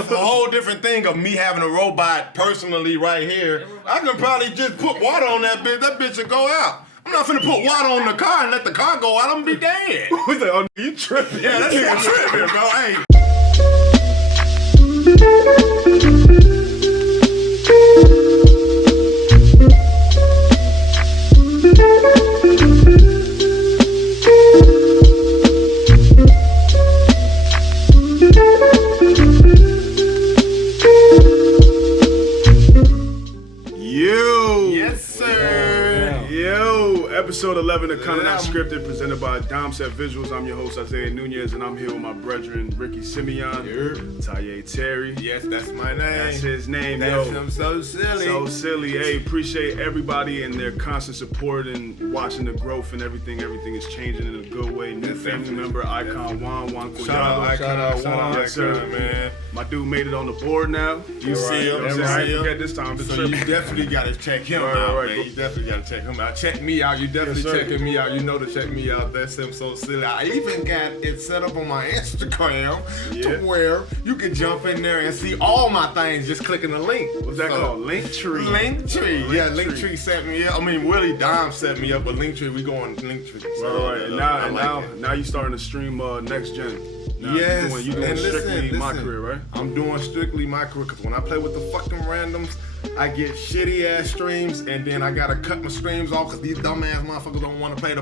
that's a whole different thing of me having a robot personally right here. I can probably just put water on that bitch. That bitch should go out. I'm not finna put water on the car and let the car go out. I'm gonna be dead. Who's like, oh, you tripping? Yeah, that nigga tripping, bro. Hey. Episode 11 of Kinda Not Scripted, presented by Dom Set Visuals. I'm your host, Isaiah Nunez, and I'm here with my brethren, Ricky Simeon, Taye Terry. Yes, that's my name. That's his name, that's yo. Him so silly. So silly. Hey, appreciate everybody and their constant support and watching the growth and everything. Everything is changing in a good way. New family member, Icon Juan Collado. Shout out Juan. Yes, sir, man. My dude made it on the board now. You see him. I ain't forget this time. So you definitely got to check him out, man. You definitely got to check him out. Check me out. You definitely checking me out. You know to check me out. That's him so silly. I even got it set up on my Instagram to where you can jump in there and see all my things just clicking the link. What's that called? Linktree. Linktree. Yeah, Linktree set me up. I mean, Willie Dom set me up, but Linktree, we going Linktree. Right. And now you starting to stream next gen. Now yes, you doing strictly my career, right? I'm doing strictly my career because when I play with the fucking randoms, I get shitty ass streams, and then I gotta cut my streams off because these dumbass motherfuckers don't want to play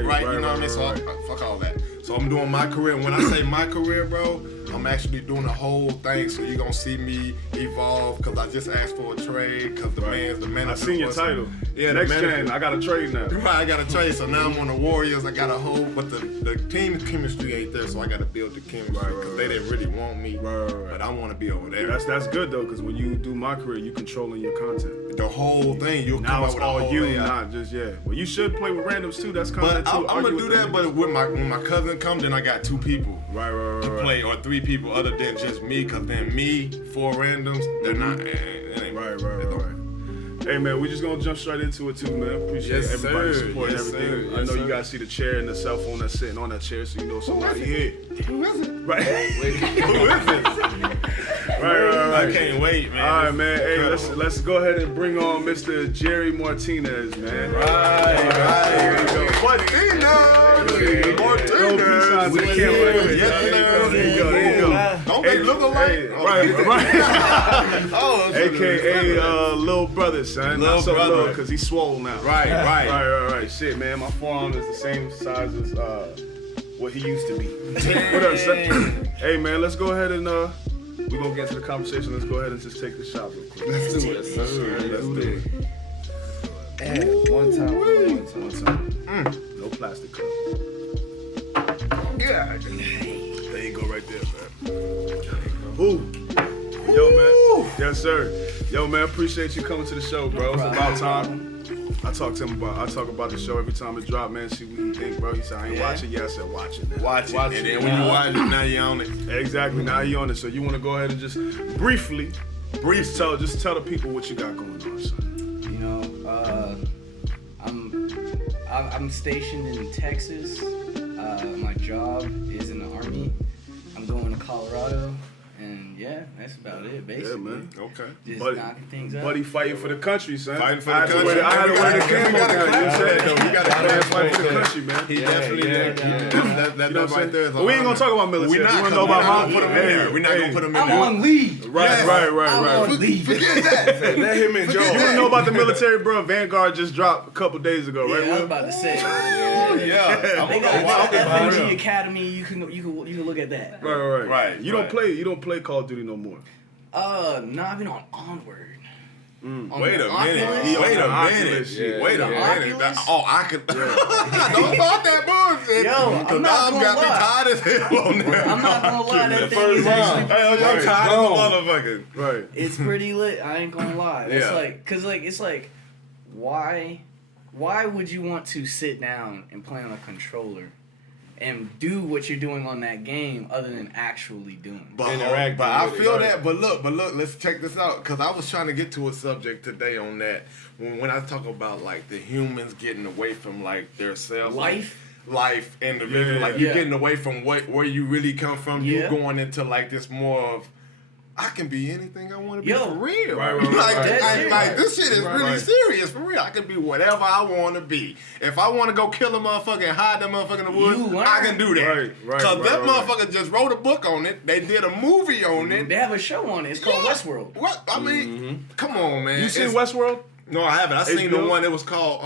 right. You know what I mean? So fuck all that. So I'm doing my career. And when I say my career, bro, I'm actually doing the whole thing. So you're gonna see me evolve because I just asked for a trade because the manager. I seen your title. Yeah, next gen. I got a trade now. Right, I got a trade. So now I'm on the Warriors. I got a whole, but the team chemistry ain't there. So I got to build the chemistry because they didn't really want me. Right. But I want to be over there. That's good though, because when you do my career, you controlling your content. The whole thing. You'll now come it's out with all a whole you, layout. not just Well, you should play with randoms too. That's content too. I'm gonna do that, but when my cousin comes, then I got two people. Right. To play or three people other than just me, because then me, four randoms, they're not. It ain't right. Hey man, we just gonna jump straight into it too, man. Appreciate everybody's support and everything. I know you guys see the chair and the cell phone that's sitting on that chair, so you know somebody here. Who is it? Right. Who is it? Right. I can't wait, man. All right, man. Hey, let's go ahead and bring on Mr. Jerry Martinez, man. Right. Here we go. Martinez. There you go. Don't they look alike? Right. AKA Lil Brother, son. Lil Brother. Because he's swole now. Right. Shit, man. My forearm is the same size as what he used to be. What up, son? Hey, man, let's go ahead and we're going to get into the conversation. Let's go ahead and just take the shot real quick. Let's do it, sir. Let's do it. And one time. No plastic cup. Yeah. There you go right there, man. Ooh. Yo, man. Yes, sir. Yo, man, appreciate you coming to the show, bro. It's about time. I talk about the show every time it drop, man. See what you think, bro. He said, I ain't watching. Yeah, I said, watch it. Watch it. And then when you watch it, now you on it. Exactly. Now you on it. So you want to go ahead and just briefly tell the people what you got going on, son. You know, I'm stationed in Texas. My job is in the Army. I'm going to Collado. And yeah, that's about it, basically. Yeah, man. Okay. Just knocking things up. Buddy fighting for the country, son. Fighting for the country. I had to wear the camo now. You said You got to fight for the country, man. He definitely did. That right there. But we ain't gonna talk about military. We're not gonna know about put him in there. We're not gonna put him in there. I'm on leave. Right. I'm on leave. Forget that. Let him enjoy. You wanna know about the military, bro? Vanguard just dropped a couple days ago, right? Yeah, I was about to say. Yeah. They got FNG Academy. You can look at that. Right. You don't play Call of Duty no more. No, I've been on Onward. Wait a minute. Wait a minute. Oh, I could. Don't start that bullshit. Yo, I'm not gonna got lie. me tired as hell on there. I'm not gonna lie. That thing First is round. actually I'm tired of motherfuckers. Right. It's pretty lit. I ain't gonna lie. It's like, why would you want to sit down and play on a controller and do what you're doing on that game other than actually doing? But I feel that. But look, let's check this out. Because I was trying to get to a subject today on that. When I talk about like the humans getting away from like their self. Life, individual. Like you're getting away from where you really come from. You're going into like this more of I can be anything I want to be Yo. for real. Right, Like this shit is really Right. serious for real. I can be whatever I want to be. If I want to go kill a motherfucker and hide that motherfucker in the woods, You learn. I can do that. Right, Cause that right. motherfucker just wrote a book on it. They did a movie on it. They have a show on it. It's called Yeah. Westworld. What? I mean, come on, man. You seen It's- Westworld? No, I haven't. I seen the HBO? one that was called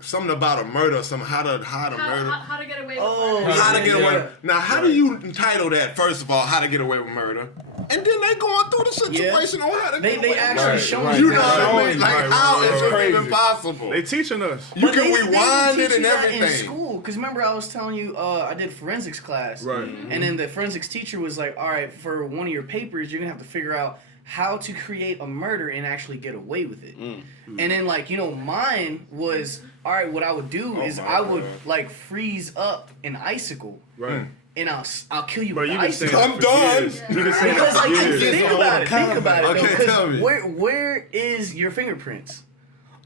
something about a murder, something how to murder. How to get away with Oh, murder. How to get yeah. away. Now, how do you entitle that? First of all, how to get away with murder, and then they going through the situation on how to They get away with actually murder. showing You you know what I Right, mean? Like right, how right, is right. it even Crazy. possible? They teaching us. You But can they rewind teach it and you that in everything. school, because remember I was telling you I did forensics class, Right. And then the forensics teacher was like, "All right, for one of your papers, you're gonna have to figure out how to create a murder and actually get away with it." And then mine was, all right, what I would do is my I would God. like freeze up an icicle, Right. and I'll kill you Bro, with you the been saying icicle. I'm that for done. years. You been saying Because that for years. think about it, Okay, though, 'cause tell me. where is your fingerprints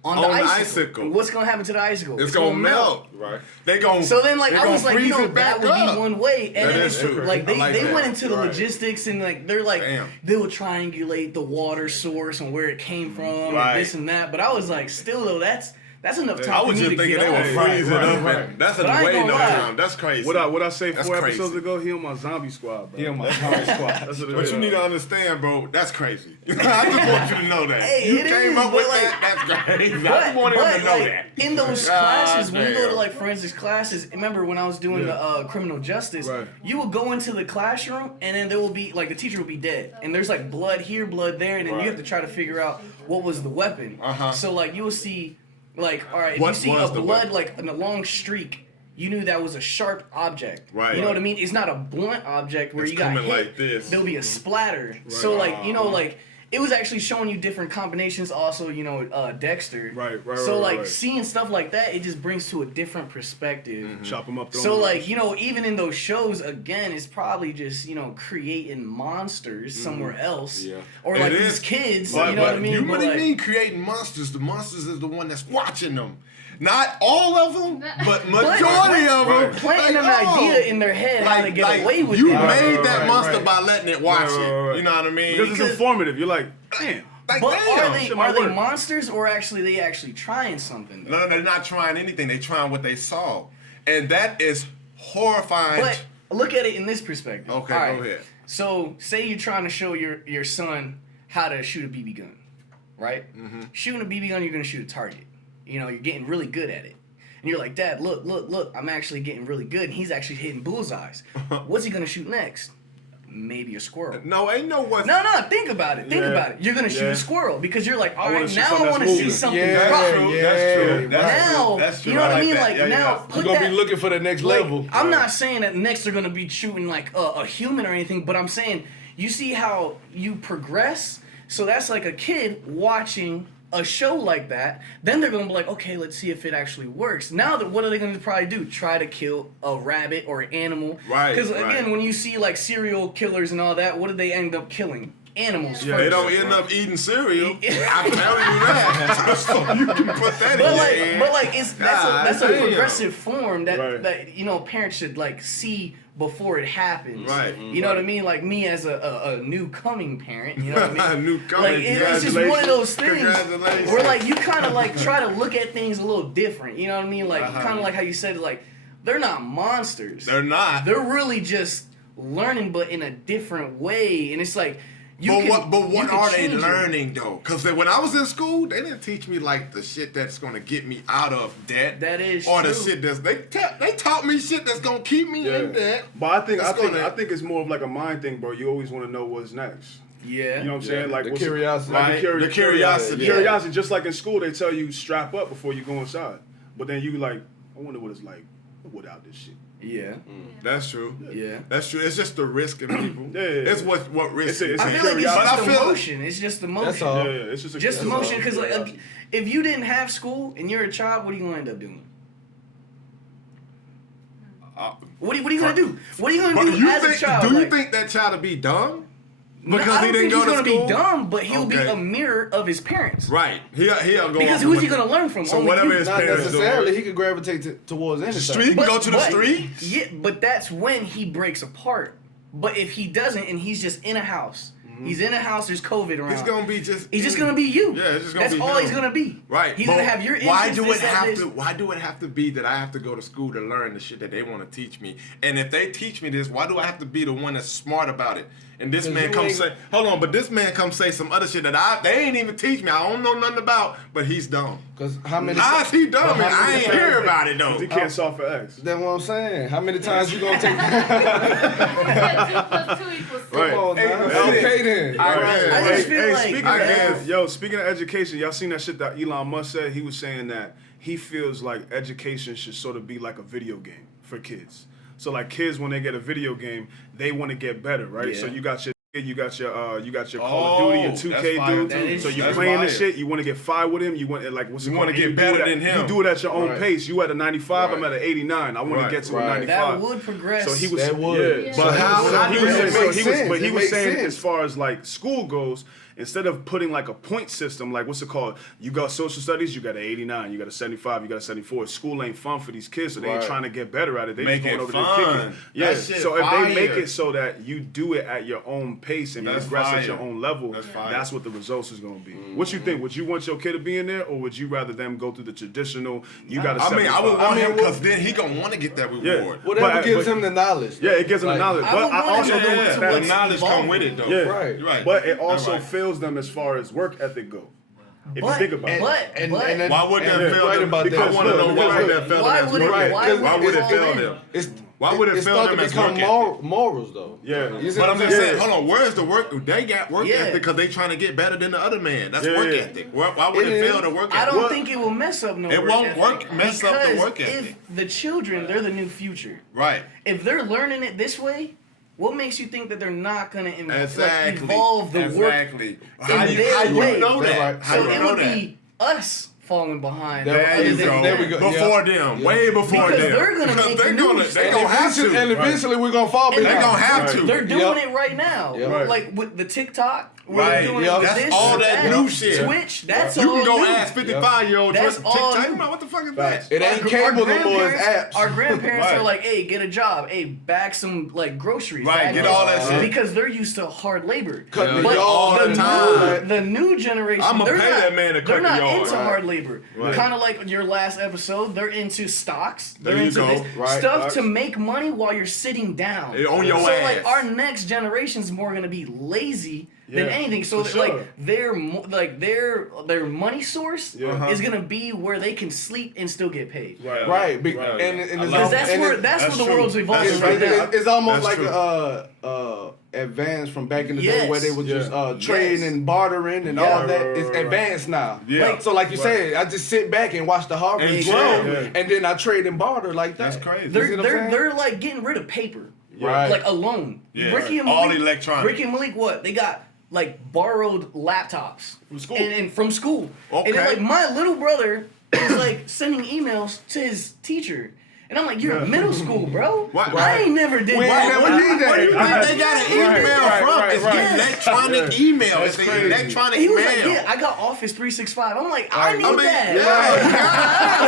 on On the the icicle? icicle. What's gonna happen to the icicle? It's gonna melt. Right. They gon' So then, they I gon' was like, freeze it that back would up. be one way, and That then is true. like I like they that. went into the Right. logistics and they're like Damn. they would triangulate the water source and where it came from Right. and this and that. But I was like, still though, that's enough time I for was me just to thinking get they off. were freezing Right, up. right. And that's But I ain't way gonna no lie. time. That's crazy. What I say That's 4 crazy. episodes ago? He on my zombie squad, bro. He on my zombie squad. That's what it But is. you need to understand, bro, that's crazy. I just want you to know that. Hey, you it came is, up but with like- that, that's crazy. I But, just wanted him to know that. in those God classes, when you go to damn. like forensics classes, remember when I was doing the criminal justice, Right. you would go into the classroom and then there will be like the teacher will be dead, and there's like blood here, blood there, and then you have to try to figure out what was the weapon. Uh-huh. So like you will see, like all right, if What you see a was the blood weapon? like in a long streak. You knew that was a sharp object. Right. You know what I mean? It's not a blunt object where It's you got coming hit. like this. There'll be a splatter. So like it was actually showing you different combinations. Also, Dexter. Right. So right, like right. seeing stuff like that, it just brings to a different perspective. Chop them up. throw So 'em like up. even in those shows, again, it's probably just creating monsters somewhere else, Yeah. or It like is. these kids. But, you know what I mean? You But, really like, mean creating monsters? The monsters is the one that's watching them. Not all of them, but majority of them. planting an idea in their head how to get away with you it. made that Right, monster right. by letting it watch Right, it. right, right. You know what I mean? Because it's informative. You're like, damn. Like, But damn. shit might are they work. monsters or they actually trying something? though? No, they're not trying anything. They're trying what they saw, and that is horrifying. But look at it in this perspective. Okay, All go right. ahead. So, say you're trying to show your son how to shoot a BB gun, right? Mm-hmm. Shooting a BB gun, you're gonna shoot a target. You're getting really good at it. And you're like, Dad, look, I'm actually getting really good, and he's actually hitting bullseyes. What's he gonna shoot next? Maybe a squirrel. No, ain't no what. No, think about it. Think Yeah. about it. You're gonna shoot Yeah. a squirrel because you're like, all wanna right, shoot now something I that's want to see moving. something Yeah, drop. That's true. That's true. That's Now, true. That's true. you know what I mean? that. Like Yeah, now, yeah. put We're gonna that, be looking for the next like, level. I'm not saying that next they're gonna be shooting like a human or anything, but I'm saying you see how you progress. So that's like a kid watching a show like that. Then they're gonna be like, okay, let's see if it actually works. Now that what are they gonna probably do? Try to kill a rabbit or an animal? Right, Because right. again, when you see like serial killers and all that, what do they end up killing? Animals. Yeah, first. They don't end up eating cereal. I'm telling you that. So you can put that in But your like, head. but like, that's a damn. progressive form that Right. that parents should like see before it happens. Right. You know what I mean? Like me as a new coming parent. You know what I mean? New Like coming. it's just one of those things Congratulations. where like you kind of like try to look at things a little different. You know what I mean? Like kind of like how you said like they're not monsters. They're not. They're really just learning, but in a different way. And it's like. But what you can are they change it. learning though? Because when I was in school, they didn't teach me like the shit that's gonna get me out of debt. That is or the true. shit that's they taught me shit that's gonna keep me in debt. But I think That's gonna- I think it's more of like a mind thing, bro. You always want to know what's next. Yeah. You know what I'm saying? Like The what's- curiosity. like Right. the The curiosity. Curiosity. Just like in school, they tell you strap up before you go inside. But then you like, I wonder what it's like without this shit. Yeah. That's true. Yeah. That's true. It's just the risk in people. Yeah, yeah, It's yeah. what risk. It's I a feel like it's curiosity. But I just feel- emotion. It's just emotion. That's all. Yeah, it's just a Just curiosity. emotion, because like if you didn't have school and you're a child, what are you gonna end up doing? What are you gonna do? What are you But gonna do you as think, a child? do you like, think that child to be dumb? no, Because I he don't didn't think go he's to gonna school? be dumb, but he'll be Okay. a mirror of his parents. Right. He'll go. Because off who's of he what- gonna learn from? So Only whatever you. his Not parents necessarily. doing. He could gravitate towards anything. Street. Go to the streets? Yeah, but that's when he breaks apart. But if he doesn't, and he's just in a house, he's in a house. There's COVID around. He's gonna be just. He's just gonna be you. Yeah, it's just gonna That's be all him. he's gonna be. Right. He's gonna have your interests. Why do it have to be that I have to go to school to learn the shit that they want to teach me? And if they teach me this, why do I have to be the one that's smart about it? And this man comes say, hold on, but this man comes say some other shit that they ain't even teach me. I don't know nothing about, but he's dumb. Cause how many? How is he dumb? And I ain't hear about it though. He can't solve for X. That's what I'm saying. How many times you gonna take? 2 + 2 equals 6. Right. Come on, now. Okay then. I just feel like Speaking of education, y'all seen that shit that Elon Musk said? He was saying that he feels like education should sort of be like a video game for kids. So like kids, when they get a video game, they want to get better, right? Yeah. So you got your Call of Duty, your 2K dude. So you're playing this shit. You want to get fired with him. You want to get better than him. You do it at your own Right. pace. You at a 95. Right. I'm at an 89. I want to get to a 95. that would progress. So he was, That would. yeah. So But how he does was it saying, make sense? he It was makes saying sense. as far as like school goes, instead of putting like a point system, like what's it called? You got social studies, you got an 89, you got a 75, you got a 74. School ain't fun for these kids, so they ain't Right. trying to get better at it. They Make just going it over there fun. kicking. Yeah. That shit So if they make fire. it so that you do it at your own pace and you That's progress at fire. your own level, That's fire. that's what the results is going to be. What you think? Would you want your kid to be in there, or would you rather them go through the traditional? You got to. I mean, I would want him because then he gonna want to get that Yeah. reward. Whatever gives him the knowledge. Yeah, it gives them Like, the knowledge. I But would I want also him do to want to The what's knowledge come evolving. with it though. Yeah. Right. You're right. But it also Right. fails them as far as work ethic go. If But- you think about it. And Why would that and fail right them? about Because that. I want to know why would that fail Why them? would it- Right. why Why would it fail it- them? It's, Why would it it's fail starting them to as become work ethic? morals though. Yeah. You see But what I'm just Yeah. saying, hold on, where's the work? They got work Yeah. ethic because they trying to get better than the other man. That's Yeah, work yeah. ethic. Why would It it fail is. the work I ethic? don't think it will mess up no It work won't ethic mess up the because work ethic. if the children, they're the new future. Right. If they're learning it this way, what makes you think that they're not gonna Exactly. evolve the work Exactly. in How their you way? know that? Right. How So you it know would that? be us falling behind. There There you go. There we go. Before Yeah. them, Yeah. way before Because them. they're gonna make they news. they gonna have to. And eventually we're gonna fall And behind. They gonna have Right. to. They're doing Yep. it right now. Yep. Right. Like with the TikTok, where Right. they're doing Yep. this, That's all that new shit. Twitch, that's You all can go new. ask 55-year-olds That's what all TikTok. new. What the fuck is Facts. that? It ain't cable no more, it's apps. Our grandparents Right. are like, hey, get a job. Hey, bag some like groceries. Right, bag get this. all that shit. Because they're used to hard labor. Cutting the But yard all the time. The new generation, I'ma they're pay not, that man to cut they're the not yard. into Right. hard labor. Right. Kind of like your last episode, they're into stocks. They're There you into go. this Right. stuff Right. to make money while you're sitting down. On your so ass. like our next generation's more gonna be lazy than Yeah, anything. So for that, like sure. their money source Yeah. is gonna be where they can sleep and still get paid. Right. Right. And I it's love Because that's and where it- that's where the true. world's evolving That's right true. now. It's almost That's like true. advanced from back in the day Yes. where they was just Yeah. trading Yes. and bartering and Yeah. all that. Right, It's right, right. advanced now. Yeah. So like you Right. said, I just sit back and watch the harvest And grow, chill. and then I trade and barter like that. That's crazy. You They're see what I'm saying? they're like getting rid of paper, Right. like alone. Yeah. Ricky and All Malik, electronic. Ricky and Malik, what they got? Like borrowed laptops From school. and from school. Okay. And then like my little brother is like sending emails to his teacher. And I'm like, you're in middle school, bro. What? I ain't never did We ain't that. never did that. Where you think they got an email Right, from? right, It's right. electronic email. That's It's crazy. electronic He was mail. like, yeah, I got Office 365. I'm like, I need I mean, that. yeah, I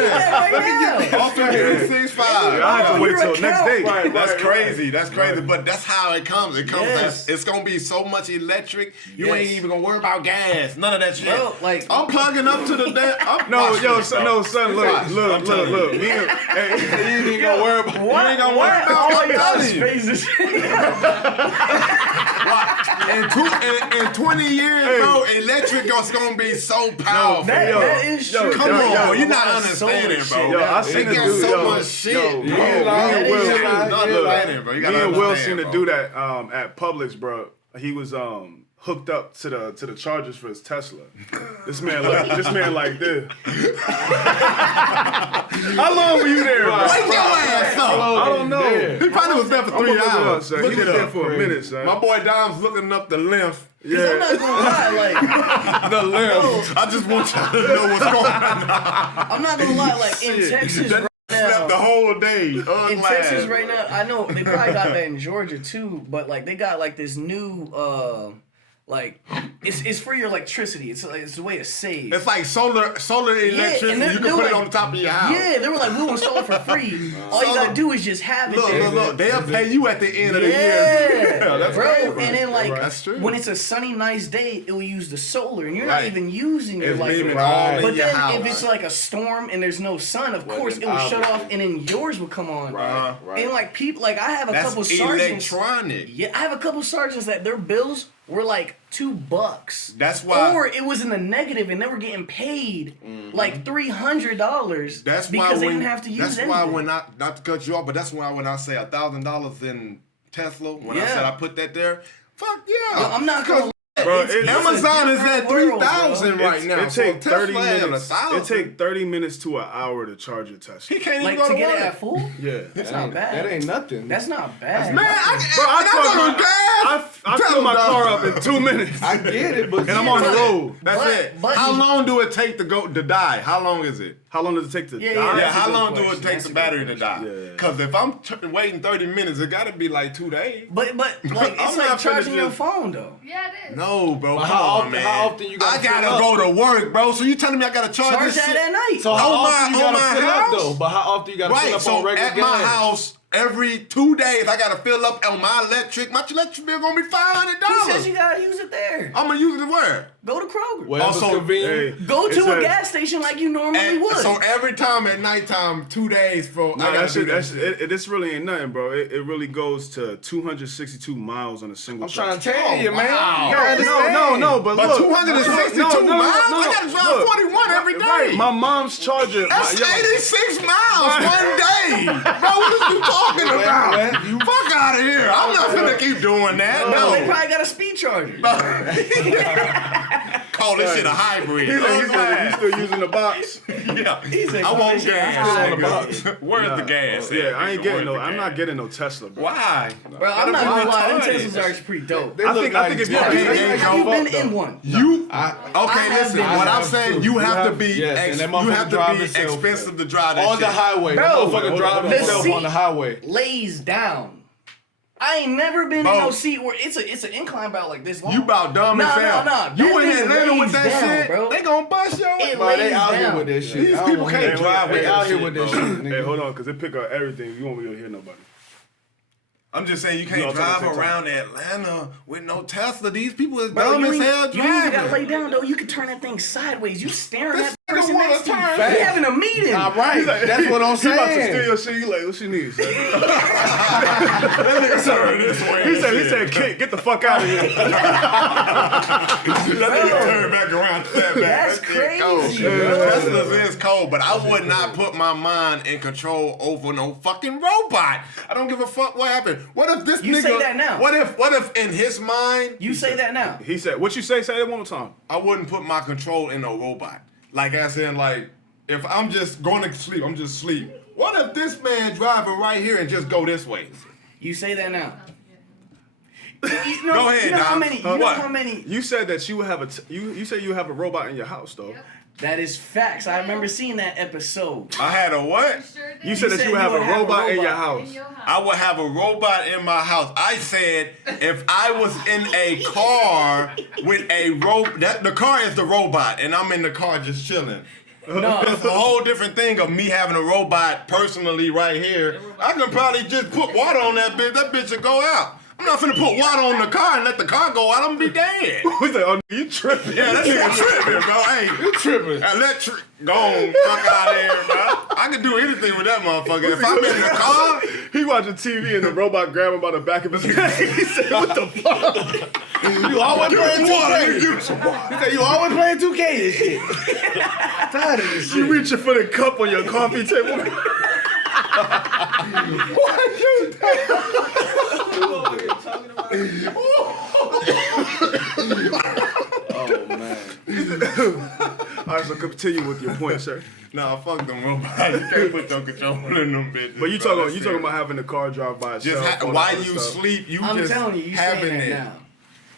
need that right now. Office 365. I have to wait Your till next account. day. Right, That's right, crazy. That's crazy. But that's how it comes. It comes. Yes. It's gonna be so much electric. You Yes. ain't even gonna worry about gas. None of that shit. Bro, like- I'm plugging up to the damn. No, yo, Watch son, this, no, bro. son, Watch. look. I'm telling you. Me and, hey, You ain't gonna worry about. What? ain't gonna worry about All what y'all I'm telling you. spaces. In 20 years, bro, electric is gonna be so powerful. That is true. Come on, you're not So understanding, much bro. shit. Yo, I They seen a got dude, so yo, much shit. yo, bro. me and That Will, is You're true. not understanding, bro. You gotta me and Will understand, seen a bro. dude at Publix, bro. He was hooked up to the chargers for his Tesla. This man like this. How long were you there, bro? Wake your ass up. I don't know. He probably was there for 3 hours. Son. Look He was it there up. for a minute, son. My boy Dom's looking up the length. I'm not gonna lie, like The length. I just want y'all to know what's going on. I'm not gonna lie, like in Texas That right slept the now. whole day. In Texas right now, I know they probably got that in Georgia too, but like they got like this new like it's for your electricity. It's a way to save. It's like solar electricity. and You can put it on the top of your house. Yeah, they were like, we'll install it for free. All you gotta do is just have it there. Look. They'll pay you at the end of the year. Yeah, That's bro. right. And then like That's true. when it's a sunny, nice day, it will use the solar, and you're not even using it It's like. leaving all in But your then house. if it's like a storm and there's no sun, of course then it will shut off, obviously. and then yours will come on. Right. And like people, like I have a That's couple sergeants. electronic. Yeah, I have a couple sergeants that their bills were like $2. That's why. Or it was in the negative, and they were getting paid like $300. That's because why they when, didn't have to use That's anything. why when not to cut you off, but that's why when I say $1,000 in Tesla, when I said I put that there, fuck yeah. Yo, I'm not gonna. Bro, Amazon is at 3,000 right It now. take so 30 Tesla at minutes. 1,000. It take 30 minutes to an hour to charge your Tesla. He can't Like even go to to get work. it at full? Yeah. That's not bad. That ain't nothing. That's not bad. Man, Bro, I I go to gas. I fill my car up in 2 minutes. I get it, but And I'm on the road. That's it. but How you- long do it take to die? How long is it? How long does it take to Yeah, die? yeah, Yeah, That's a how good long do question. it take That's the a battery good to die? question. Yeah. Because if I'm waiting 30 minutes, it got to be like 2 days. But like I'm it's like not finna charging your just- phone though. Yeah, it is. No, bro. But Come how on, often- man. how often you gotta I gotta fill go up? to work, bro. So you telling me I gotta charge Charge this that shit? at night. So how On often my- you on gotta my fill up house? though? But how often you gotta fill Right, up so on regular at gas? my house, every 2 days, I gotta fill up on my electric. My electric bill gonna be Who says you $500. gotta use it there? I'm gonna use it where? Go to Kroger. Wherever's Also, convenient. Hey, Go it to a says- gas station like you normally And would. so every time at nighttime, 2 days, bro. No, I that gotta do shit, that shit. this really ain't nothing, bro. It really goes to 262 miles on a single I'm truck. trying to tell you, man. wow. You gotta understand. No, but But look. 262 miles? I gotta drive look. 41 every day. Right, my mom's charger. That's yo, 86 miles one day. Bro, what are you talking about? Fuck out of here. I'm not finna keep doing that. no, they No. probably got a speed charger. Call this shit a hybrid. He's still using the box. Yeah. He said, I "Call want this shit a gas. hybrid." Where's the gas? Yeah, I ain't getting no. Where's the I'm not gas? getting no Tesla, bro. Why? Bro, I'm not gonna lie, them Why? Teslas are actually pretty dope. They I look think like if you Have you, Okay, ain't have you go been in one? You I okay? have Listen, been- what I I'm have saying, to. you You have to have- be yes, and that you have motherfucker to drive be itself. expensive to drive that on the shit. highway. Bro, Motherfucker drive the himself seat- on the highway. Lays down. I ain't never been Bro. in no seat where it's an incline about like this long. You about dumb as hell. Nah. You That in thing Atlanta with lays that down, shit? bro. They gonna bust your It Bro, they lays out here down. with this shit. These I don't people wanna can't hear drive it. with They that out here shit, with this bro. shit, Hey, nigga. hold on, because it pick up everything. You won't be able to hear nobody. I'm just saying you You can't don't drive take a around Atlanta with no Tesla. These people is Bro, dumb you as ain't- hell you ain't gotta lay driving. down though. You can turn that thing sideways. You staring This at the person nigga wanna next to you. turn. We having a meeting. All right, that's what I'm He about to steal saying. your shit. You like, what she needs? Son? Turn this way. He said, Kid, get the fuck out of here. That nigga turn back around. That's That shit cold. crazy, bro. Teslas is cold, but I would not put my mind in control over no fucking robot. I don't give a fuck what happened. What if this You nigga? say that now. What if in his mind You say that now. He said, what you say? Say that one more time. I wouldn't put my control in a robot? Like I said, like if I'm just going to sleep, I'm just sleep. What if this man driving right here and just go this way? You say that now. Go ahead, You know how Dom. many? You know What? how many? You said that you would have you said you have a robot in your house, though. Yep. That is facts. I remember seeing that episode. I had a what? You sure did. You said that said you would you have a would have a robot in your robot house. In your house. I would have a robot in my house. I said if I was in a car with a the car is the robot, and I'm in the car just chilling. No, It's a whole different thing of me having a robot personally right here. I can probably just put water on that bitch. That bitch will go out. I'm not finna put water on the car and let the car go out. I'm gonna be dead. Who's like, oh, you tripping? Yeah, that nigga tripping, bro. Hey, You tripping. electric, go on, fuck out of here, bro. I can do anything with that motherfucker. If I'm in the car, He watching TV and the robot grab him by the back of his neck. He said, what the fuck? You always playing water, 2K. nigga, give me some water. He said, you always playing 2K and shit. Tired of this You shit. reaching for the cup on your coffee table. Oh, man. All right, so continue with your point, sir. Nah, fuck them robots. You can't put no control in them bitches. But you bro. talking That's about it. having the car drive by itself. Just all that while other you stuff. sleep, you I'm just telling you, you having saying that it. now.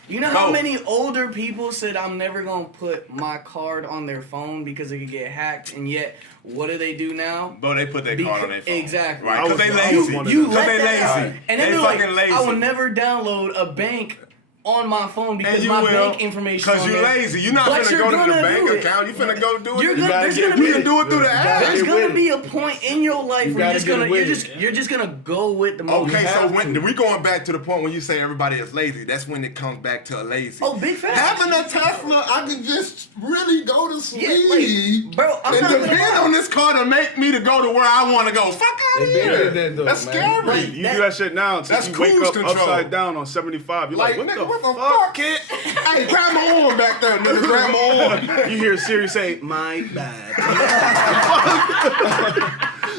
You know how No. many older people said I'm never gonna put my card on their phone because it could get hacked, and yet what do they do now? Bro, they put their card on their phone. Exactly. Right, because they I was lazy. one of You them. let they that lazy. out, and then They they're like, fucking lazy. I will never download a bank on my phone because And you my will, bank information. because you lazy. You're not But finna you're go to the gonna bank do it. account. You finna go do it. You're You gonna- gotta there's get gonna with be- it. Do it through the app. There's get gonna with be a point in your life where gotta you're just gonna go with the motion. Okay, so have when to. we going back to the point when you say everybody is lazy, that's when it comes back to a lazy. Oh, big facts. Having a Tesla, I can just really go to sleep. Yeah, like, bro, I'm and not gonna depend lie. on this car to make me to go to where I want to go. Fuck out of They been here. did that though, That's man. scary. Like, You do that shit now until That's you wake cruise up control. upside down on 75. You're Like, like, nigga, what the what the fuck, kid? Hey, grab my arm back there, nigga. Grab my arm. You hear Siri say, my bad.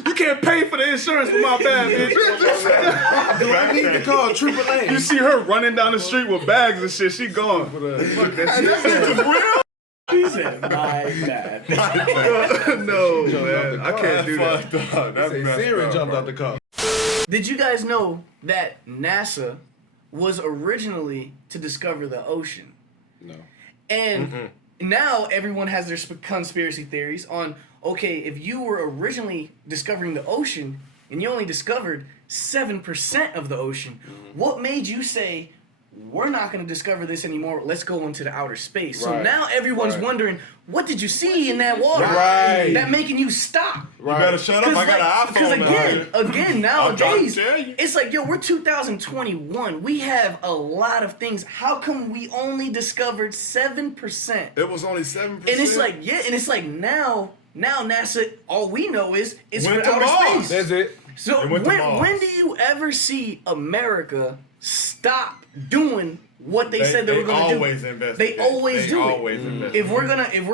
You can't pay for the insurance for my bad, bitch. Do I need to call AAA? You see her running down the street with bags and shit. She gone. Fuck that And shit. this is real. He said, my bad. No, man. I can't do that. Fucked up. That's Say messed Siri up, jumped bro. out the car. Did you guys know that NASA was originally to discover the ocean? No. And now everyone has their conspiracy theories on, okay, if you were originally discovering the ocean and you only discovered 7% of the ocean, what made you say, we're not going to discover this anymore, let's go into the outer space? So Right. now everyone's Right. wondering, what did you see in that water Right. that making you stop? You better shut up. I got an Because iPhone again, behind again, I'm trying to nowadays, tell you. it's like, yo, we're 2021. We have a lot of things. How come we only discovered 7%? It was only 7%. And it's like, yeah, and it's like now NASA, all we know is it's Went for to outer Mars. space. That's it. So It went to Mars. when do you ever see America stop doing what they said they were going to do? always invest. They always do it. always invest. If we're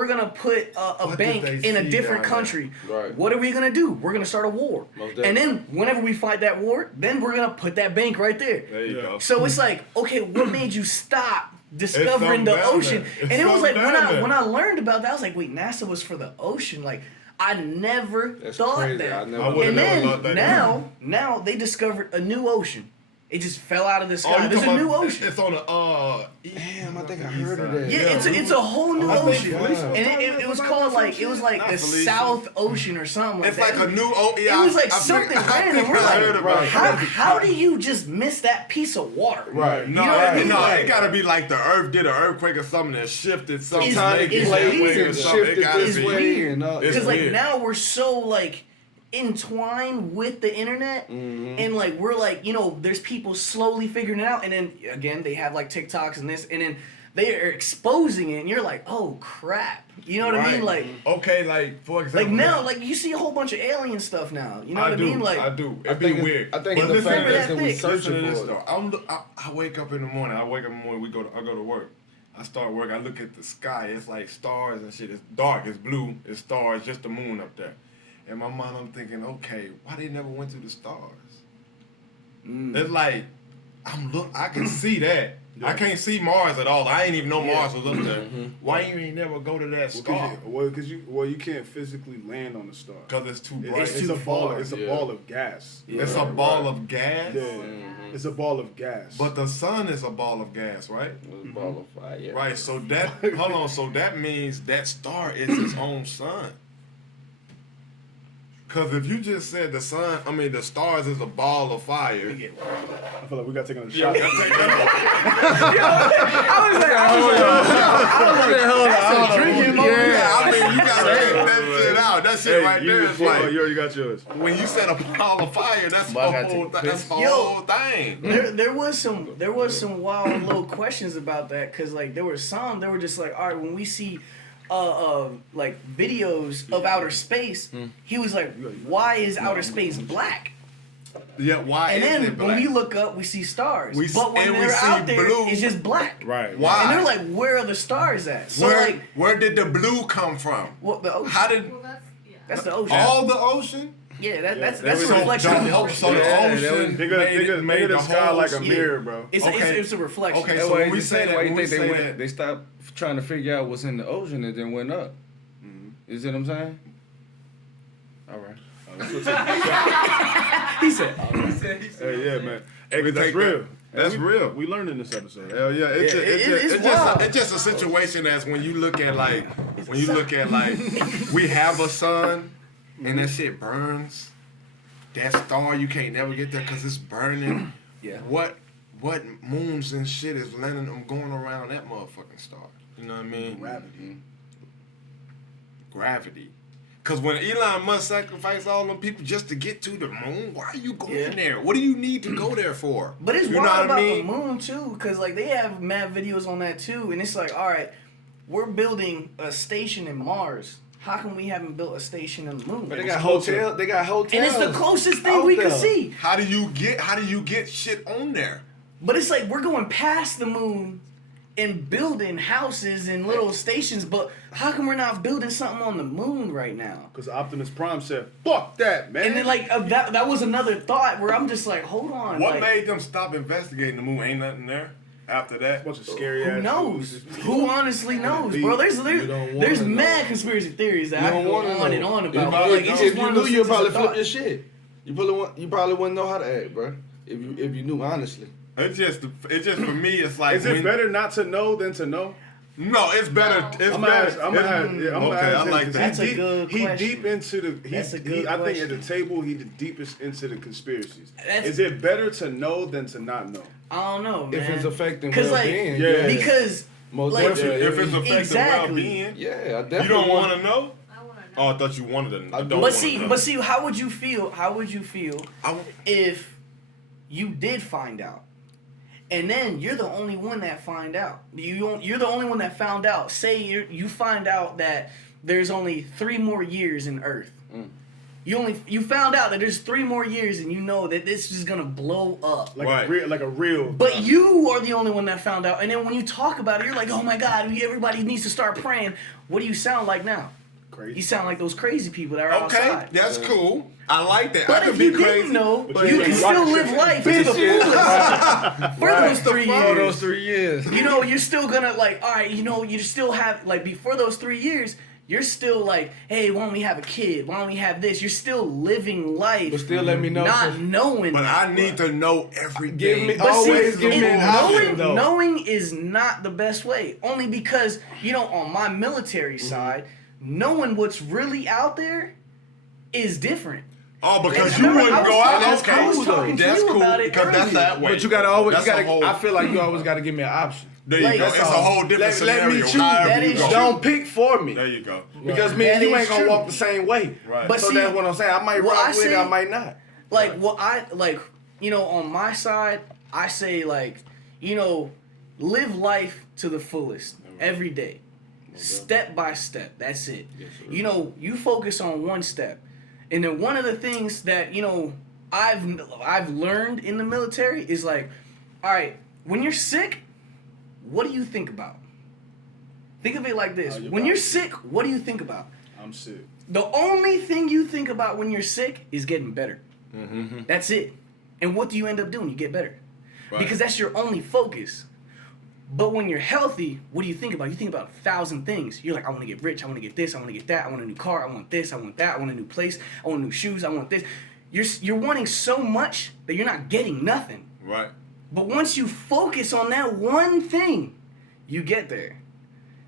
gonna put a What bank did they in a see different down there? country, Right. what are we gonna do? We're gonna start a war, Most and definitely. then whenever we fight that war, then we're gonna put that bank right there. There you go. So it's like, okay, what made you stop discovering the something down ocean? there. It's And it was like something down there. when I learned about that, I was like, wait, NASA was for the ocean. Like I never That's thought crazy. that. I never I would've And never then thought that now they discovered a new ocean. It just fell out of the Oh, sky. you There's a talking new about- ocean. It's on the Damn, I think I heard of that. Yeah, it's a whole new I think ocean, Felicia was and talking it was about called that like it was like Not the Felicia. South Ocean or something like It's that. like a new. Oh, yeah, It was like I something think- I random. think We're I heard like, about how do you just miss that piece of water? Right. No, You know what I mean? no, Like- it gotta be like the earth did an earthquake or something that shifted something. It's- make it it's that weird. way or and something. It shifted gotta this be. way and It's Because like weird. now we're so like entwined with the internet, and like we're like, you know, there's people slowly figuring it out, and then again they have like TikToks and this, and then they are exposing it, and you're like, oh crap, you know what I mean? Like. okay, like for example, Like now, like you see a whole bunch of alien stuff now. You know what I mean? Like I do. I It'd be think it's- weird. I think But it's the listen fact to that that thick. we Listen to searching this for though. it. I wake up in the morning. I go to work. I start work. I look at the sky. It's like stars and shit. It's dark. It's blue. It's stars. Just the moon up there. In my mind, I'm thinking, okay, why they never went to the stars? It's like I can see that. I can't see Mars at all. I ain't even know Mars was up there. Why you ain't never go to that star? Because you can't physically land on the star. Because it's too bright. It's a ball. It's a Yeah. ball of gas. It's a ball of gas. Yeah, it's a ball of gas. But the sun is a ball of gas, right? Ball of fire. Right. So that hold on. So that means that star is its own sun. Cause if you just said the stars is a ball of fire. I feel like we got taken a shot. drinking moment. Yeah, I mean you gotta take that shit out. That shit right there is you like already got yours. when you said a ball of fire. That's the Well, I gotta whole. take a That's the piss. Yo. whole thing. There was some wild little questions about that, because like there were some that were just like, all right, when we see like videos of outer space, he was like, why is outer space black? Yeah. Why And is then it black? when we look up, we see stars. But when and we they're see out there, blue. it's just black. Right. Why? And they're like, where are the stars at? So where like, where did the blue come from? what the ocean? How did Well, that's That's the ocean. all the ocean? Yeah, that's So a reflection of the the ocean. ocean Think of made the sky whole like a shit. mirror, bro. It's Okay. it's a reflection. Okay, That's so why when you we just say say that, why you when we think they say went? that, They stopped trying to figure out what's in the ocean and then went up. You see what I'm saying? All right. He said, Hey, yeah, man. Hey, We that's take real. that. That's real. We learned in this episode. Hell yeah, it's wild. it's just a situation as when you look at like we have a sun and that shit burns. That star you can't never get there because it's burning. Yeah. what moons and shit is landing them going around that motherfucking star. You know what I mean? Gravity. Because when Elon Musk sacrificed all them people just to get to the moon, why are you going there? What do you need to go there for? But it's wild about the moon, too, because, like, they have mad videos on that, too. And it's like, all right, we're building a station in Mars. How come we haven't built a station in the moon? But they got hotels. They got hotels. And it's the closest thing we can see. How do you get shit on there? But it's like we're going past the moon and building houses and little stations, but how come we're not building something on the moon right now? Because Optimus Prime said, "Fuck that, man." And then like that was another thought where I'm just like, hold on. What made them stop investigating the moon? Ain't nothing there after that. Bunch of scary ass. Who knows? Who honestly knows, bro? There's mad conspiracy theories that I can go on and on about. Like, if you knew, you'd probably flip your shit. You probably wouldn't know how to act, bro. If you knew honestly. It's just for me. It's like, is it better not to know than to know? No, it's better. It's I'm better. gonna ask I like that. That's a good question. He deep into the. I think at the table he the deepest into the conspiracies. Is it better to know than to not know? I don't know, man. If it's affecting well-being, because most definitely. If it's affecting well-being, I definitely. You don't want to know. I want to know. Oh, I thought you wanted to know. But see, how would you feel? How would you feel if you did find out? And then you're the only one that find out. You're the only one that found out. Say you find out that there's only 3 more years in Earth. You found out that there's 3 more years, and you know that this is gonna blow up. Like a real. But you are the only one that found out. And then when you talk about it, you're like, oh my God, everybody needs to start praying. What do you sound like now? Crazy. You sound like those crazy people that are outside. Okay, that's cool. I like that. But I could if be you crazy. didn't know, But you can still live life to the fullest for those 3 years. For those 3 years. You know, you're still gonna like, all right, you know, you still have, like, before those 3 years, you're still like, hey, why don't we have a kid? Why don't we have this? You're still living life. But still let me know. Not knowing. But I need to know everything. Always give me an option, though. Knowing is not the best way. Only because, you know, on my military side, knowing what's really out there is different. Oh, because you wouldn't go out. That's cool, though. That's cool. Because that's that way. But you gotta always, I feel like you always gotta give me an option. There you go. It's a whole different scenario. Let me choose. Don't pick for me. There you go. Because me and you ain't gonna walk the same way. Right. But so see, that's what I'm saying. I might rock with it, I might not. Like, what I, like, you know, on my side, I say, like, you know, live life to the fullest every day. Step by step. That's it. You know, you focus on one step. And then one of the things that, you know, I've learned in the military is like, all right, when you're sick, what do you think about? Think of it like this. When you're sick, what do you think about? I'm sick. The only thing you think about when you're sick is getting better. Mm-hmm. That's it. And what do you end up doing? You get better. Right. Because that's your only focus. But when you're healthy, what do you think about? You think about 1,000 things. You're like, I want to get rich. I want to get this. I want to get that. I want a new car. I want this. I want that. I want a new place. I want new shoes. I want this. You're wanting so much that you're not getting nothing. Right. But once you focus on that one thing, you get there.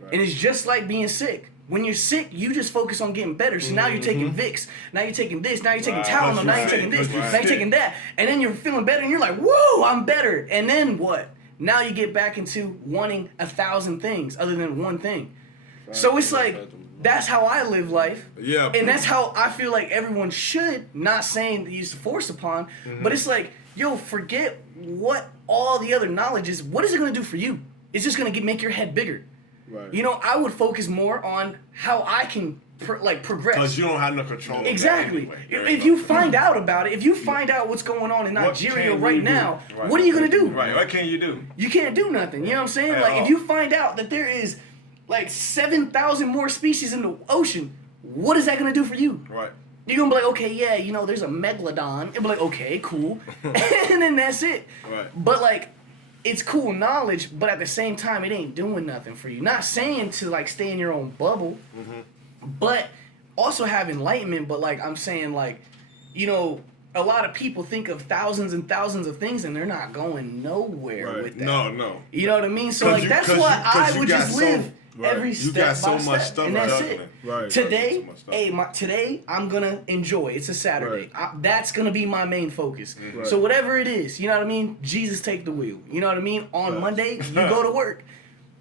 Right. And it's just like being sick. When you're sick, you just focus on getting better. So now you're taking Vicks. Now you're taking this. Now you're taking Tylenol. Now you're taking this. Now you're taking that. And then you're feeling better. And you're like, whoa, I'm better. And then what? Now you get back into wanting 1,000 things other than one thing. Right. So it's like, that's how I live life. Yeah. And that's how I feel like everyone should. Not saying that you used to force upon. But it's like, yo, forget what all the other knowledge is. What is it going to do for you? It's just going to make your head bigger. Right. You know, I would focus more on how I can progress. Because you don't have no control. Exactly. If you find out about it, if you find out what's going on in Nigeria right now, what are you going to do? Right. What can you do? You can't do nothing. You know what I'm saying? Like, if you find out that there is like 7,000 more species in the ocean, what is that going to do for you? Right. You're going to be like, okay, yeah, you know, there's a megalodon. And be like, okay, cool. And then that's it. Right. But like, it's cool knowledge, but at the same time, it ain't doing nothing for you. Not saying to like stay in your own bubble, but also have enlightenment. But like I'm saying, like, you know, a lot of people think of thousands and thousands of things, and they're not going nowhere with that. No. You know what I mean? So like that's why I would just live every You step got so by much step, stuff and that's juggling. it. Right. Today, So much stuff. hey, today I'm gonna enjoy. It's a Saturday. Right. That's gonna be my main focus. Right. So whatever it is, you know what I mean. Jesus take the wheel. You know what I mean. On Facts. Monday, you go to work.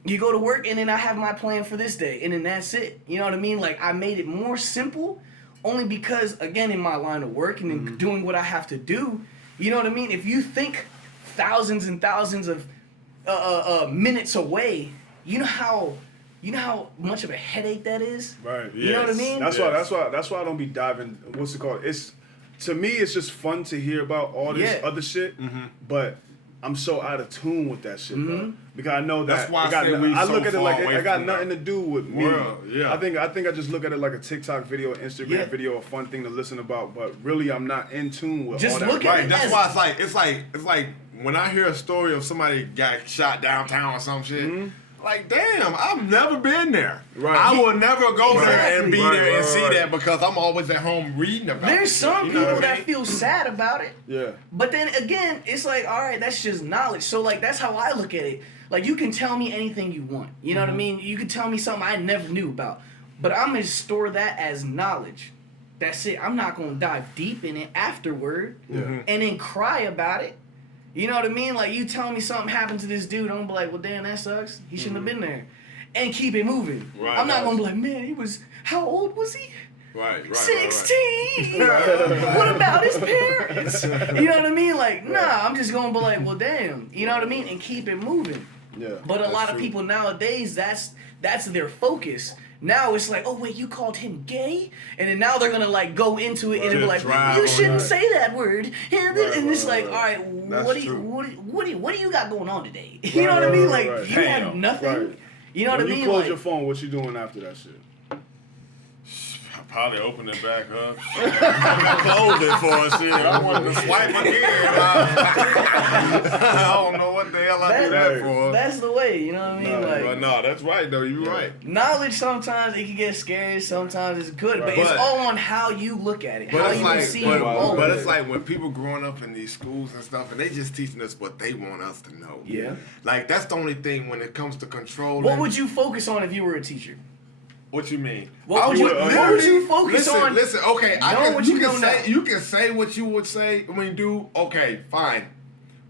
You go to work, and then I have my plan for this day, and then that's it. You know what I mean? Like, I made it more simple, only because, again, in my line of work and in doing what I have to do, you know what I mean? If you think thousands and thousands of minutes away, you know how much of a headache that is? Right. You know what I mean? That's why I don't be diving. What's it called? To me, it's just fun to hear about all this other shit, but I'm so out of tune with that shit, bro. Because I know that That's why I look at it like it got from nothing the to do with me. world, yeah. I think I just look at it like a TikTok video, Instagram video, a fun thing to listen about. But really, I'm not in tune with Just all that. look at Right, it that's as- why it's like when I hear a story of somebody got shot downtown or some shit, like damn, I've never been there. Right. I will never go there and be Right, there and right, see right. that because I'm always at home reading about There's it. some You know people what I that mean? feel sad about it. Yeah. But then again, it's like, all right, that's just knowledge. So like, that's how I look at it. Like, you can tell me anything you want. You know what I mean? You can tell me something I never knew about. But I'm gonna store that as knowledge. That's it. I'm not gonna dive deep in it afterward and then cry about it. You know what I mean? Like, you tell me something happened to this dude, I'm gonna be like, well, damn, that sucks. He shouldn't have been there. And keep it moving. Right, I'm not right. gonna be like, man, he was, how old was he? Right. 16. What about his parents? You know what I mean? Like, nah, I'm just gonna be like, well, damn. You know what I mean? And keep it moving. Yeah. But a that's lot of true. people nowadays, that's their focus. Now it's like, oh wait, you called him gay, and then now they're gonna like go into it and be like, drive you on shouldn't that. say that word, and it's like, right. all right, That's what do you true. what do you got going on today? You know what I mean? Like, right. you have nothing. Right. You know what When I mean? you close Like, your phone, what you doing after that shit? Probably open it back up. Close it for a shit. I want to swipe again. I don't know what the hell I do that for. that's the way. You know what I mean? Like, But no, that's right though. You're right. knowledge sometimes it can get scary, sometimes it's good, but it's But- all on how you look at it, how But it's you like, see but, it. but it's like when people growing up in these schools and stuff, and they just teaching us what they want us to know. Yeah. Like that's the only thing when it comes to controlling. What would you focus on if you were a teacher? What you mean? What I would you- what literally- would you focus on? Listen, okay, Knowing what you know now. you can say what you would say when you do. Okay, fine,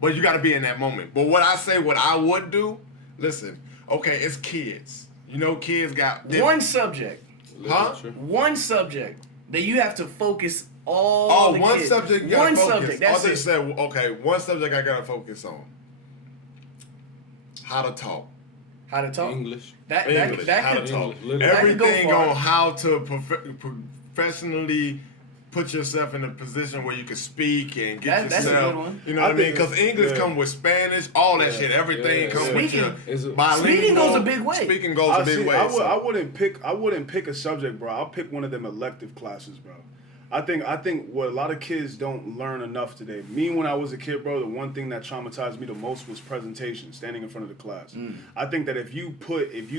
but you got to be in that moment. But what I would do. Listen, okay, it's kids. You know, kids got One subject. Huh? One subject that you have to focus all the one kids. subject. You gotta One focus. subject. That's Others it. said, okay, one subject I gotta focus on. How to talk. How to talk. English. That English, that how could to talk. English, literally. That could go Everything far. on how to professionally put yourself in a position where you can speak and get That's a yourself. good one. You know what I mean? think- Because English yeah. come with Spanish, all that shit. Everything Yeah, comes yeah. with your Speaking- bilingual. speaking goes a big way. Speaking goes a big way. I wouldn't pick a subject, bro. I'll pick one of them elective classes, bro. I think what a lot of kids don't learn enough today. Me, when I was a kid, bro, the one thing that traumatized me the most was presentation, standing in front of the class. I think that if you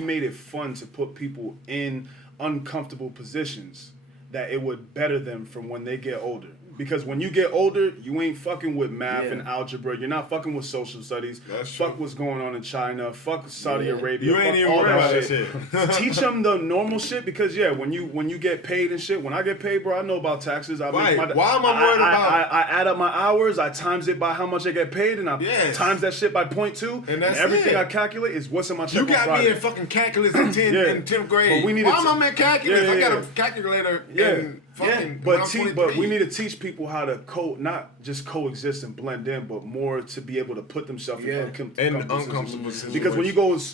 made it fun to put people in uncomfortable positions, that it would better them from when they get older. Because when you get older, you ain't fucking with math and algebra. You're not fucking with social studies. That's Fuck true. what's going on in China. Fuck Saudi Arabia. You ain't fuck even all worried that about that shit. shit. Teach them the normal shit because when you get paid and shit. When I get paid, bro, I know about taxes. I Right. make my, Why am I worried about it? I add up my hours. I times it by how much I get paid, and I Yes. times that shit by 0.2. And that's everything it. I calculate is what's in my check. You on got Friday. me in fucking calculus in 10th grade. But we need Why to am I in calculus? Yeah, I got yeah. a calculator Yeah. in fucking. when But I'm but 23. we need to teach people how to not just coexist and blend in, but more to be able to put themselves in in uncomfortable uncomfortable situations. Because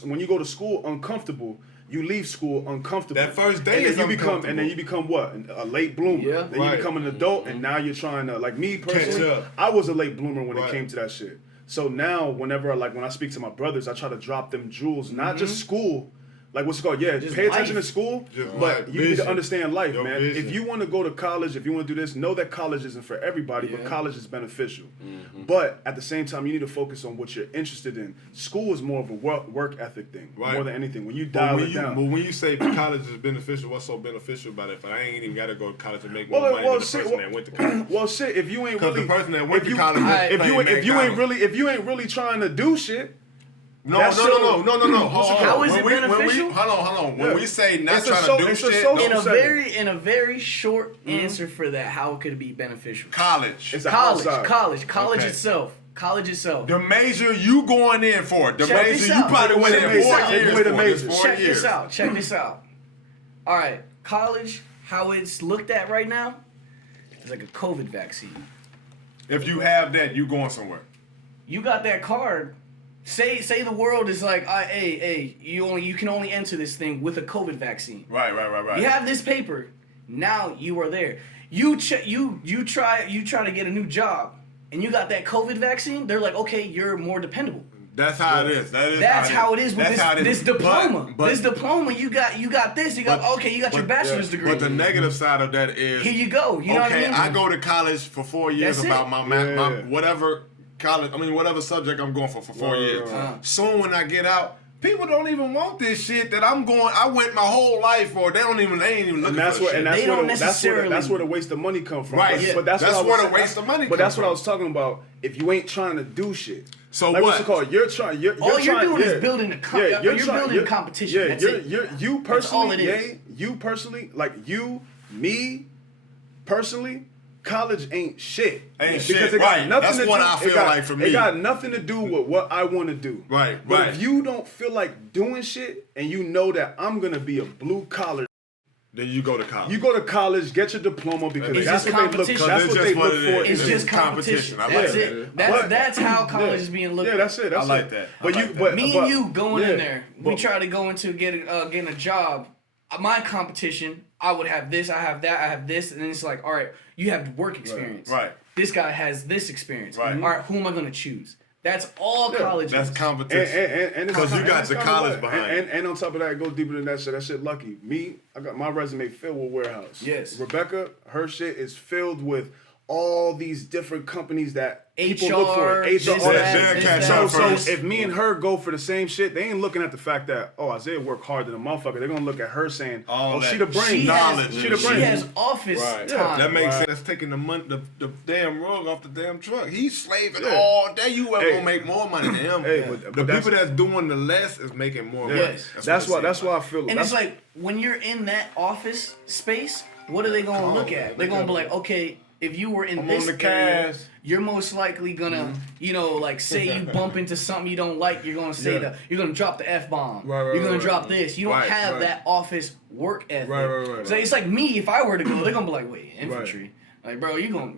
when you go to school uncomfortable, you leave school uncomfortable. That first day and then is you become uncomfortable. and then you become what? A late bloomer. Yeah. Then Right. you become an adult, and now you're trying to, like me personally, up. I was a late bloomer when Right. it came to that shit. So now whenever when I speak to my brothers, I try to drop them jewels, not just school. Like what's it called? Yeah, Just pay attention life. to school, Just but life, you need to vision. understand life, Your man. vision. If you want to go to college, if you want to do this, know that college isn't for everybody, but Yeah. college is beneficial. But at the same time, you need to focus on what you're interested in. School is more of a work ethic thing, Right. more than anything. When you But dial when it you, down. but when you say college is beneficial, what's so beneficial about it? If I ain't even got to go to college and make more Well, money well, than the shit, person well- that went to college. Well, shit. If you ain't 'Cause really, the person that went if to you, college Alright, if you playing ain't McDonald's. really trying to do shit, No. How is it beneficial? Hold on. When we say not It's a trying so- to do it's a shit, social no. setting. In a very short answer for that, how could it be beneficial? College. It's outside. College Okay. itself. College itself. The major you going in for. The Check major this you out. probably went in Check this 4 out. years Take away the for. major. It's 4 Check years. this out. Check this out. All right, college, how it's looked at right now, is like a COVID vaccine. If you have that, you going somewhere. You got that card. Say the world is like, hey, you can only enter this thing with a COVID vaccine. Right. You have this paper. Now you are there. You try to get a new job, and you got that COVID vaccine. They're like, okay, you're more dependable. That's how it is. That's how it is with this diploma. But This diploma, you got this. You got your bachelor's degree. But the negative side of that is Here you go. You know what I mean? I go to college for 4 years That's about it. my whatever college. I mean, whatever subject I'm going for 4 years. Soon when I get out, people don't even want this shit that I'm going. I went my whole life for. They ain't even looking And that's for where, shit. and that's They where, don't the, necessarily- that's where the waste of money come from. Right, But, yeah. but that's That's what I where was the waste of money But come that's what I from. was talking about. If you ain't trying to do shit. So like what? What's it called? You're trying. You're All you're trying, doing is building you're building competition. Yeah, That's it. you That's all personally, it is. you personally, like you, me, personally, college ain't shit. Ain't because shit, it got right. nothing That's to what do, I feel it got, like for me. It got nothing to do with what I want to do. Right, But right. if you don't feel like doing shit and you know that I'm gonna be a blue collar. Then you go to college. You go to college, get your diploma because It's that's just what they look. competition. That's It's what just they what look it for. is. It's just competition. I like That's that. it. But- That's how college is being looked Yeah, at. that's it. That's I like it. that. But I you, like but Me but, and you going yeah, in there, we but- try to go into getting a job. My competition, I would have this, I have that, I have this, and then it's like, all right, you have work experience. Right. This guy has this experience. Right. All right, who am I going to choose? That's all college That's is. competition. And it's 'Cause you kinda- got it's the kinda college what- behind and on top of that, it goes deeper than that shit. That shit lucky. Me, I got my resume filled with warehouse. Yes. Rebecca, her shit is filled with all these different companies that people HR, look for. this, HR, that, this, that. that. So first. if me and her go for the same shit, they ain't looking at the fact that, oh, Isaiah worked hard than a motherfucker. They're gonna look at her saying, All oh, that she the brain. knowledge. She the She brain. has office Right. time. That makes Right. sense. That's taking the money, the damn rug off the damn truck. He's slaving Yeah. all day. You ever Hey. gonna make more money than him? Hey, but the that's- people that's doing the less is making more money. Yes. That's what why. it seems That's why I feel. And that's, it's like when you're in that office space, what are they going to look at? They're going to be like, okay, if you were in I'm this on the area, cash. you're most likely gonna, like say you bump into something you don't like, you're gonna say Yeah. you're gonna drop the F-bomb. Right, you're gonna right, drop right. this. You don't Right, have right. that office work ethic. Right. So it's like me, if I were to go, they're gonna be like, wait, infantry. Like, bro, you gonna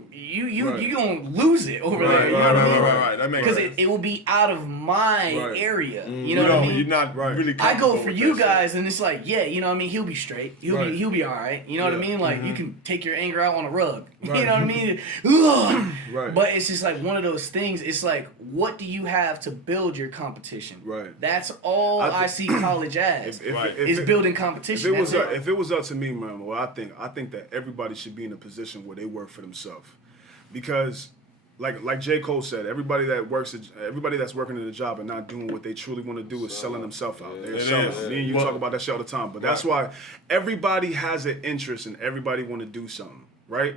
lose it over there. You know what I mean? Right. That makes Because sense. it will be out of my Right. area. You know what I mean? You're not really. I go comfortable for with you that shit. guys, and it's like, yeah, you know what I mean? He'll be straight. He'll be all right. You know what I Yeah. mean? Like, you can take your anger out on a rug. You Right. know what I mean? Ugh. Right. But it's just like one of those things. It's like, what do you have to build your competition? Right. That's all I see college as. Is building If competition. it was That's if it was up to me, man, well, I think that everybody should be in a position where they work for themselves, because, like J. Cole said, everybody that's working in a job and not doing what they truly want to do is selling themselves out. They're It selling. is. Me and you Well- talk about that shit all the time, but that's why everybody has an interest and everybody want to do something, right?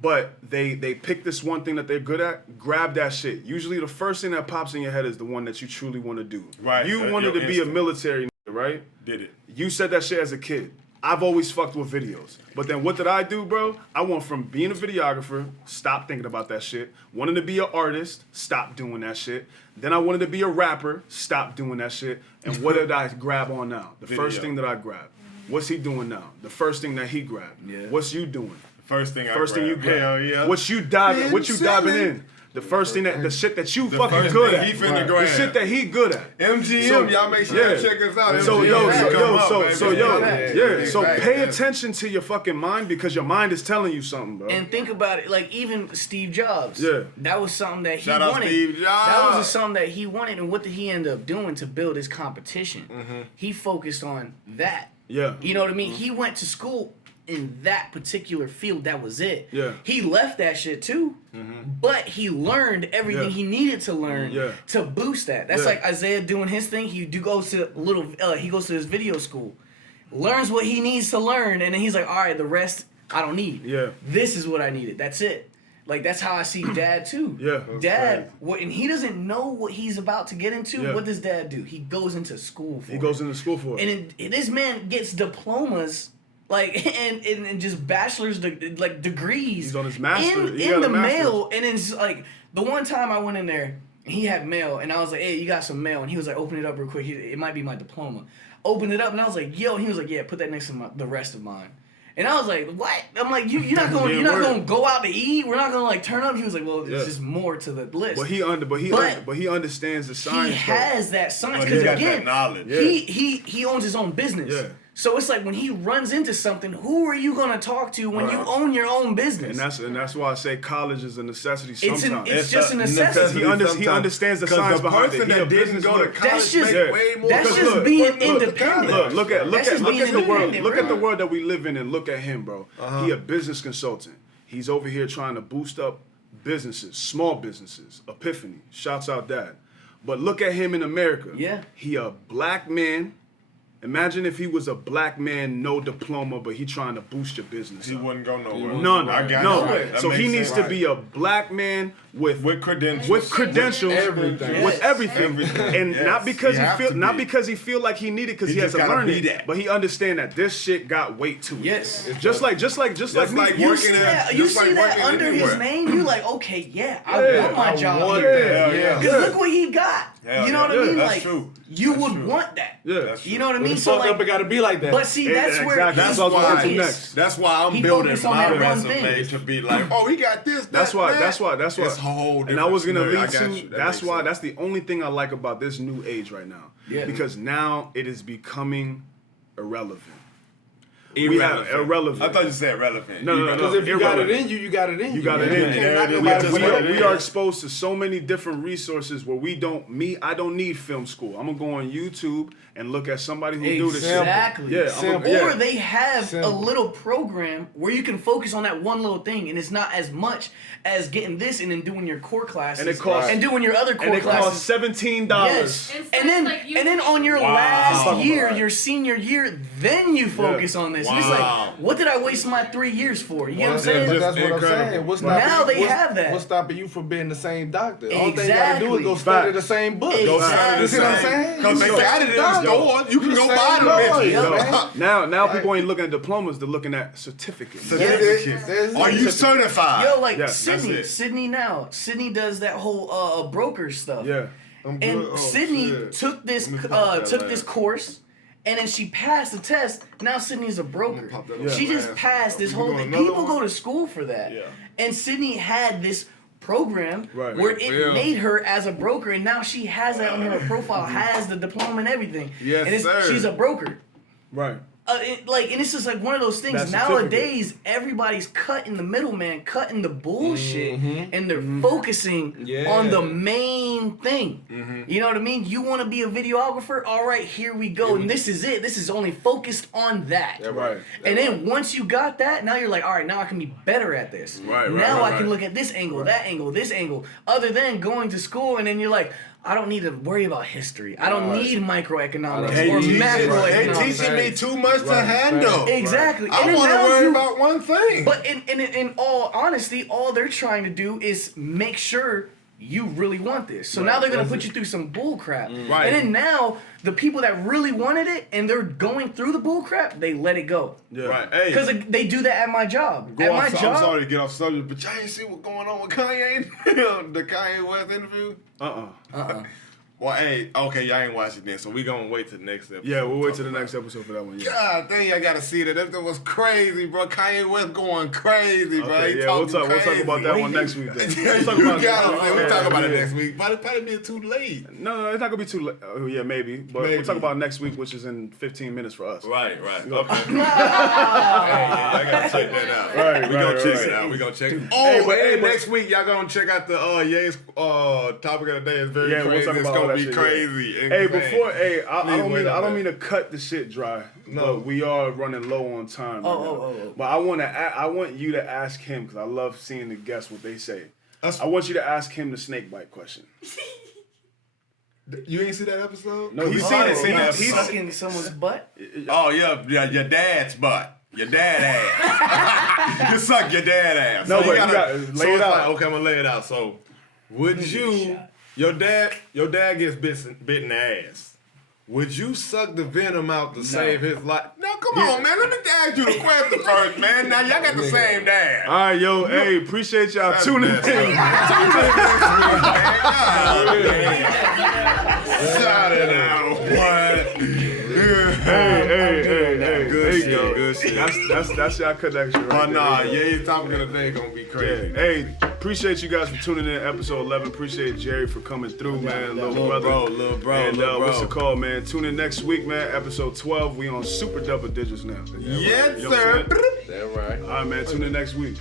But they pick this one thing that they're good at, grab that shit. Usually the first thing that pops in your head is the one that you truly want to do. Right. You wanted Your to be a instinct. military nigga, right? Did it. You said that shit as a kid. I've always fucked with videos. But then what did I do, bro? I went from being a videographer, stop thinking about that shit. Wanted to be an artist, stop doing that shit. Then I wanted to be a rapper, stop doing that shit. And what did I grab on now? The first Video. thing that I grabbed. What's he doing now? The first thing that he grabbed. Yeah. What's you doing? First thing You grab. Hell yeah. What you diving Selling. in? The first thing the shit that you The fucking first good thing at. he finna The grab. shit that he good at. MGM, So- y'all make sure yeah. you check us out. So MGM, yo, come up, baby. so Right, pay yeah. attention to your fucking mind, because your mind is telling you something, bro. And think about it, like even Steve Jobs. Yeah. That was something that he Shout out wanted. Steve Jobs. That was something that he wanted, and what did he end up doing to build his competition? Mm-hmm. He focused on that. Yeah. You know what I mean? He went to school in that particular field. That was it. Yeah. He left that shit too, but he learned everything Yeah. he needed to learn Yeah. to boost that. That's Yeah. like Isaiah doing his thing. He goes to he goes to his video school, learns what he needs to learn, and then he's like, all right, the rest I don't need. Yeah. This is what I needed. That's it. Like that's how I see Dad too. Yeah. Dad, and he doesn't know what he's about to get into. Yeah. What does Dad do? He goes into school for. He goes into school for it. And this man gets diplomas, like and just bachelor's degrees. He's on his master. in the mail, and it's like the one time I went in there, he had mail, and I was like, "Hey, you got some mail?" And he was like, "Open it up real quick. It might be my diploma." Opened it up, and I was like, "Yo," and he was like, "Yeah, put that next to the rest of mine." And I was like, "What?" I'm like, "You're not going to go out to eat. We're not going to like turn up." He was like, "Well, it's just more to the list." But he understands the science. He has that science But he because got again, that knowledge. he owns his own business. Yeah. So it's like when he runs into something, who are you going to talk to when you own your own business? And that's why I say college is a necessity sometimes. It's just a necessity. He understands the science behind it. The person that didn't go to college That's just- make way more. that's Because just being independent. Look at That's just being the world. independent, Look bro. at the world that we live in, and look at him, bro. He a business consultant. He's over here trying to boost up businesses, small businesses. Epiphany, shouts out Dad. But look at him in America. Yeah. He a black man. Imagine if he was a black man, no diploma, but he trying to boost your business. He up. wouldn't go nowhere. None. I got No. you. That So he makes needs sense. to be a black man with credentials. with credentials, Everything. with everything, and Yes. not because You have to not be. because he feel like he need it, because He he has just to gotta learn be it, that. but he understand that this shit got weight to it. Yes. It's just like me. like You working see at- that? You just like see that working under his anywhere. name? You're like, okay, yeah, I Yeah, want my I job want here. that. Yeah. Because look what he got. Hell You know yeah. what I mean? That's Like, true. you That's would true. want that. Yeah. That's You know what I When mean? it's So fucked up, like, it gotta be like that. but see, that's where exactly. he's That's what I was going focused. to next. That's why I'm He building focused on my that one resume thing. to be like, oh, he got this. That's why. It's a whole And I was gonna different lead scenario. I got to. you. That That's makes why. sense. That's the only thing I like about this new age right now. Yeah. Because now it is becoming irrelevant. Irrelevant. I thought you said relevant. No. Because if you got it irrelevant. in you, you got it in you. You got it man. in You you. can't knock Yeah, nobody we for it. We are exposed to so many different resources where I don't need film school. I'm gonna go on YouTube and look at somebody who do this shit. Exactly. Yeah, Simple. Or they have Simple. a little program where you can focus on that one little thing, and it's not as much as getting this and then doing your core classes And it costs- and doing your other core And it costs classes. $17. Yes. And And then on your last year, your senior year, then you focus on this. And it's Wow. like, what did I waste my 3 years for? You know what I'm Yeah, saying? But just that's what I'm incredible. saying. What's Now stopping they you, have that. What's stopping you from being the same doctor? All thing you gotta Exactly. do is go study Facts. the same book. Exactly. You see what I'm saying? Because they You got it in the doctor. store. You can You go the buy same them boy, bitches. yo, man. Now people ain't looking at diplomas, they're looking at certificates. There's- Are you certified? Yo, like Yeah, Sydney does that whole broker stuff. Yeah. And Sydney took this course, and then she passed the test. Now Sydney's a broker. pop that up. She just Yeah. passed this We whole doing thing. another People one? go to school for that. Yeah. And Sydney had this program Right. where it Yeah. made her as a broker, and now she has that on her profile, has the diploma and everything. Yes, and sir. she's a broker. Right. And it's just like one of those things. That Nowadays, everybody's cutting the middleman, cutting the bullshit, and they're focusing Yeah. on the main thing. You know what I mean? You want to be a videographer? All right, here we go. And this is it. This is only focused on that. Yeah, Right. And then once you got that, now you're like, all right, now I can be better at this. Right, now I right. can look at this angle, that angle, this angle. Other than going to school, and then you're like, I don't need to worry about history. I don't need microeconomics or They macroeconomics. teaching me too much to handle. Exactly. I And then want to now worry you- about one thing. But in all honesty, all they're trying to do is make sure you really want this. So now they're gonna put you through some bull crap. Right. And then now the people that really wanted it and they're going through the bull crap, they let it go. Yeah. Right. Hey. Because they do that at my job. Go At off, my I'm job. sorry to get off subject, but y'all ain't see what's going on with Kanye? The Kanye West interview? Well, hey, okay, y'all ain't watch it then, so we gonna wait till the next episode. Yeah, we'll wait till the next episode for that one. Yeah. God dang, I gotta see that. That was crazy, bro. Kanye West going crazy, bro. Okay, He yeah, we'll talking talk about that crazy. one next week. Then. Yeah, We'll talk you about got it. it. We'll talk about it Yeah. next week. But it probably be too late. No, it's not gonna be too late. Oh, yeah, maybe. But Maybe. we'll talk about it next week, which is in 15 minutes for us. Right. Okay. Hey, I gotta check that out. Right, we gonna right, check right. it out. We gonna check it. Oh, but next week y'all gonna check out the Ye's topic of the day. It's very Yeah, we'll crazy. talk It's about all gonna that be shit, yeah. crazy. Hey, before, I Please don't wait mean on I don't that. mean to cut the shit dry. No. But we are running low on time. Right now. Oh. But I want you to ask him because I love seeing the guests what they say. That's- I want you to ask him the snake bite question. You ain't see that episode? No, He's he's seen seen it. it. Seen that He's episode. sucking someone's butt. Oh yeah, your dad's butt. your dad ass. You suck your dad ass. No, so but you gotta lay it it's out. Like, okay, I'm gonna lay it out. So, would you? Your dad gets bit in the ass. Would you suck the venom out to save his life? No, come on, man. Let me ask you the question first, man. Now y'all got the same dad. All right, yo, hey, appreciate y'all That's tuning in. messed up. Shout it out, boy. Hey, Good there you shit, go. good shit. That's y'all connection right Oh, nah, there. yeah, topic of the day gonna be crazy. Hey, appreciate you guys for tuning in. Episode 11. Appreciate Jerry for coming through, man. Little brother. Little bro. And what's the call, man? Tune in next week, man. Episode 12. We on super double digits now. Yes, You know what I'm sir. saying? That right. All right, man. Tune in next week.